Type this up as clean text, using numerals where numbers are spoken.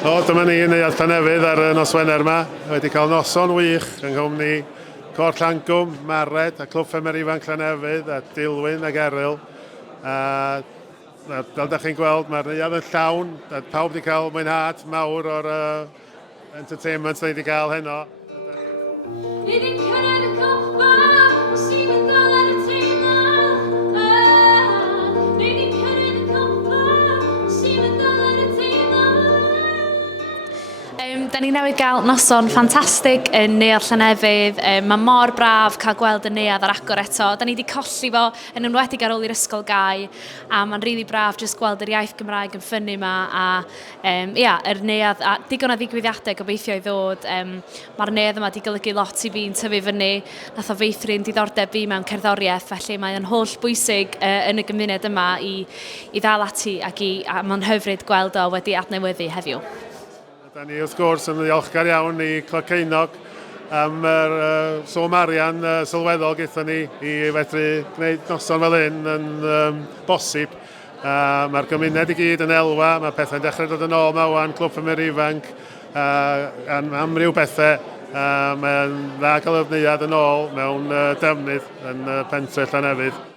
O, dyma ni Neuadd Llannefydd ar y noswener yma. Wedi cael noson wych yng nghwmni Cor Llangwm, Mared a Clwb Fferm Wynt Clocaenog a Dilwyn ag Eryl. Fel ydych chi'n gweld, mae'r Neuadd yn llawn. Pawb wedi cael mwynhad mawr o'r entertainment ni wedi cael heno. Da ni newydd gael noson ffantastig yn Neuadd Llannefydd. Mae mor braf cael gweld y Neuadd ar agor eto. Da ni wedi colli fo yn enwedig ar ôl i'r ysgol gau. A mae'n rili braf jyst gweld yr iaith Gymraeg yn ffynnu yma. A yr Neuadd, a digon o ddigwyddiadau gobeithio i ddod. Mae'r Neuadd yma wedi golygu lot i fi'n tyfu fyny. Nath o feithrin diddordeb fi mewn cerddoriaeth, felly mae'n holl bwysig yn y gymuned yma i ddal ati a mae'n hyfryd gweld o wedi adnewyddu heddiw. Da ni wrth gwrs yn ddiolchgar iawn i Clocaenog am yr sylwmarian sylweddol gyda ni i fedru gwneud noson fel hyn yn bosib. Mae'r gymuned i gyd yn elwa, mae pethau'n dechrau dod yn ôl yma wan, Clwb Fferm Ifanc, am ryw bethau. Mae'n dda cael y Neuadd yn ôl mewn defnydd yn pentre Llannefydd.